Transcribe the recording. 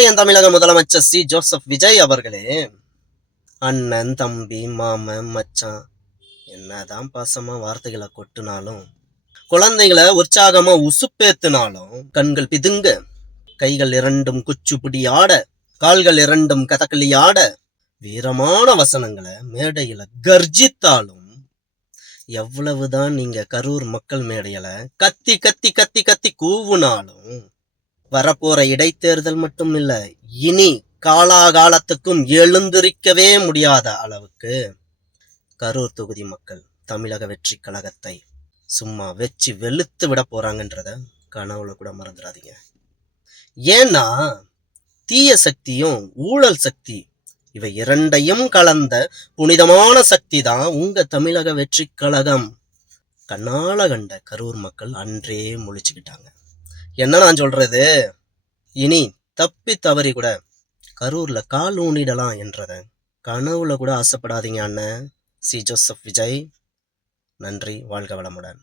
இன்றைய தமிழக முதலமைச்சர் சி ஜோசப் விஜய் அவர்களே, அண்ணன், தம்பி, மாமன், மச்சான் என்னதான் பாசமா வார்த்தைகளை கொட்டினாலும், குழந்தைகளை உற்சாகமா உசுப்பேத்தினாலும், கண்கள் பிதுங்க, கைகள் இரண்டும் குச்சிப்புடி ஆட, கால்கள் இரண்டும் கதகளி ஆட, வீரமான வசனங்களை மேடையில கர்ஜித்தாலும், எவ்வளவுதான் நீங்க கரூர் மக்கள் மேடையில கத்தி கத்தி கத்தி கத்தி கூவுனாலும், வரப்போற இடைத்தேர்தல் மட்டும் இல்ல, இனி காலாகாலத்துக்கும் எழுந்திருக்கவே முடியாத அளவுக்கு கரூர் தொகுதி மக்கள் தமிழக வெற்றி கழகத்தை சும்மா வச்சு வெளுத்து விட போறாங்கன்றத கனவுல கூட மறந்துடாதீங்க. ஏன்னா தீய சக்தியும் ஊழல் சக்தி இவை இரண்டையும் கலந்த புனிதமான சக்தி தான் உங்க தமிழக வெற்றி கழகம். கண்ணால கண்ட கரூர் மக்கள் அன்றே முழிச்சுக்கிட்டாங்க. என்ன நான் சொல்றது, இனி தப்பி தவறி கூட கரூர்ல கால் ஊனிடலாம் என்றத கனவுல கூட ஆசைப்படாதீங்க அண்ணன் சி ஜோசப் விஜய். நன்றி, வாழ்க வளமுடன்.